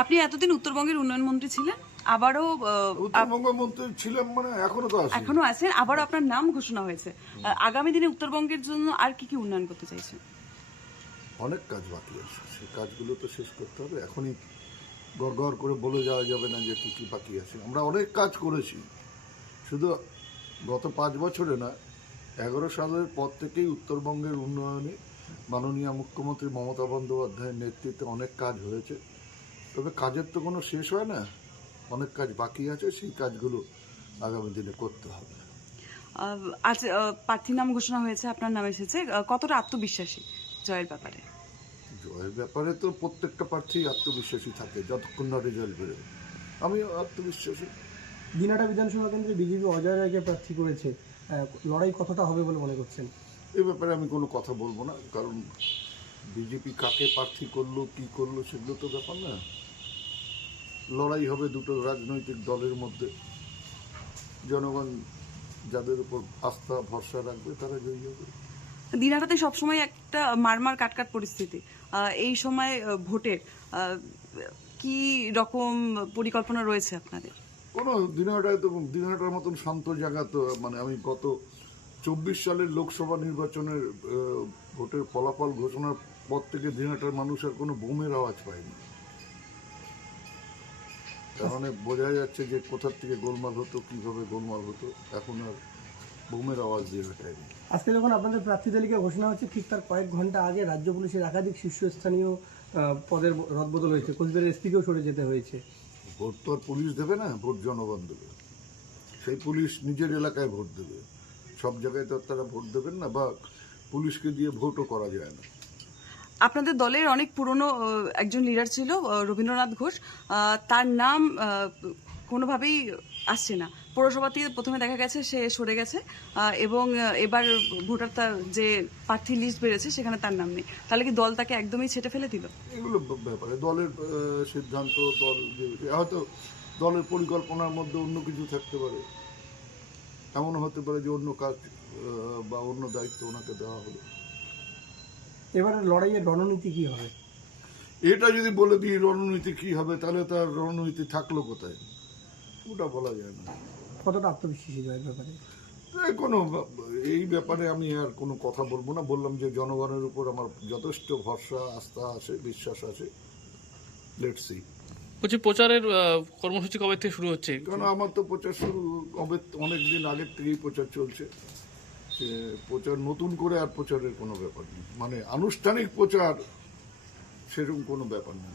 আপনি এতদিন উত্তরবঙ্গের উন্নয়ন মন্ত্রী ছিলেন, আবারও উত্তরবঙ্গ মন্ত্রী ছিলাম, মানে এখনো তো আছি। এখনো আছেন, আবারও আপনার নাম ঘোষণা হয়েছে। আগামী দিনে উত্তরবঙ্গের জন্য আর কি কি উন্নয়ন করতে চাইছেন? অনেক কাজ বাকি আছে, সেই কাজগুলো তো শেষ করতে হবে। এখনই গড় করে বলে যাওয়া যাবে না যে কি কি বাকি আছে। আমরা অনেক কাজ করেছি, শুধু গত 5 বছরে না, 11 সালের পর থেকেই উত্তরবঙ্গের উন্নয়নে মাননীয় মুখ্যমন্ত্রী মমতা বন্দ্যোপাধ্যায়ের নেতৃত্বে অনেক কাজ হয়েছে। তবে কাজের তো কোনো শেষ হয় না, অনেক কাজ বাকি আছে, সেই কাজগুলো আগামী দিনে করতে হবে। আজ প্রার্থী নাম ঘোষণা হয়েছে, আপনার নাম এসেছে, কতটা আত্মবিশ্বাসী জয়ের ব্যাপারে? জয়ের ব্যাপারে তো প্রত্যেকটা প্রার্থী আত্মবিশ্বাসী থাকে যতক্ষণ না রেজাল্ট বেরোয়। আমিও আত্মবিশ্বাসী। দিনাটা বিধানসভা কেন্দ্রে বিজেপি অজয় রায়কে প্রার্থী করেছে, লড়াই কতটা হবে বলে মনে করছেন? এ ব্যাপারে আমি কোনো কথা বলবো না, কারণ বিজেপি কাকে প্রার্থী করলো কি করলো সেগুলো তো ব্যাপার না। লড়াই হবে দুটো রাজনৈতিক দলের মধ্যে। জনগণ যাদের উপর আস্থা ভরসা রাখবে তারা জয়ী হবে। দিনাটাতে সবসময় একটা মারমার কাটকাট পরিস্থিতি, এই সময় ভোটের কি রকম পরিকল্পনা রয়েছে আপনাদের? কোনো দিনহাটার মতন শান্ত জায়গা তো, মানে আমি গত 24 সালের লোকসভা নির্বাচনের ভোটের ফলাফল ঘোষণার পর থেকে দিনহাটার মানুষ আর কোনো বোমের আওয়াজ পায়নি। কারণে বোঝা যাচ্ছে যে কোথার থেকে গোলমাল হতো, কিভাবে গোলমাল হতো, এখন আর বোমের আওয়াজ দিনহাটায় নেই। আজকে যখন আপনাদের প্রার্থী তালিকা ঘোষণা হচ্ছে, ঠিক তার কয়েক ঘন্টা আগে রাজ্য পুলিশের একাধিক শীর্ষস্থানীয় পদের রদবদল হয়েছে, কোচবিহারের এসপিকেও সরে যেতে হয়েছে। ভোট তো আর পুলিশ দেবে না, ভোট জনগণ দেবে। সেই পুলিশ নিজের এলাকায় ভোট দেবে, সব জায়গায় তো আর তারা ভোট দেবেন না, বা পুলিশকে দিয়ে ভোটও করা যায় না। আপনাদের দলের অনেক পুরনো একজন লিডার ছিল রবীন্দ্রনাথ ঘোষ, তার নাম কোনোভাবেই আসছে না। পৌরসভা থেকে প্রথমে দেখা গেছে সে সরে গেছে, এবং এবার ভোটার তার যে প্রার্থী লিস্ট বেড়েছে সেখানে তার নাম নেই। তাহলে কি দল তাকে একদমই ছেটে ফেলে দিল? এগুলো ব্যাপারে দলের সিদ্ধান্ত, দল হয়তো দলের পরিকল্পনার মধ্যে অন্য কিছু থাকতে পারে। এমনও হতে পারে যে অন্য কাজ বা অন্য দায়িত্ব ওনাকে দেওয়া হলো। এবারে লড়াইয়ের রণনীতি কি হবে? এটা যদি বলে দিই রণনীতি কি হবে, তাহলে তার রণনীতি থাকলো কোথায়, ওটা বলা যায় না। কতটা আত্মবিশ্বাসী জয়ের ব্যাপারে? এই ব্যাপারে আমি আর কোনো কথা বলবো না। বললাম যে জনগণের উপর আমার যথেষ্ট ভরসা, আস্থা আছে, বিশ্বাস আছে। Let's see. বলছি, প্রচারের কর্মসূচি কবে থেকে শুরু হচ্ছে? কারণ আমার তো প্রচার শুরু অনেকদিন আগের থেকেই প্রচার চলছে। যে প্রচার নতুন করে আর প্রচারের কোনো ব্যাপার নেই, মানে আনুষ্ঠানিক প্রচার সেরকম কোনো ব্যাপার নেই।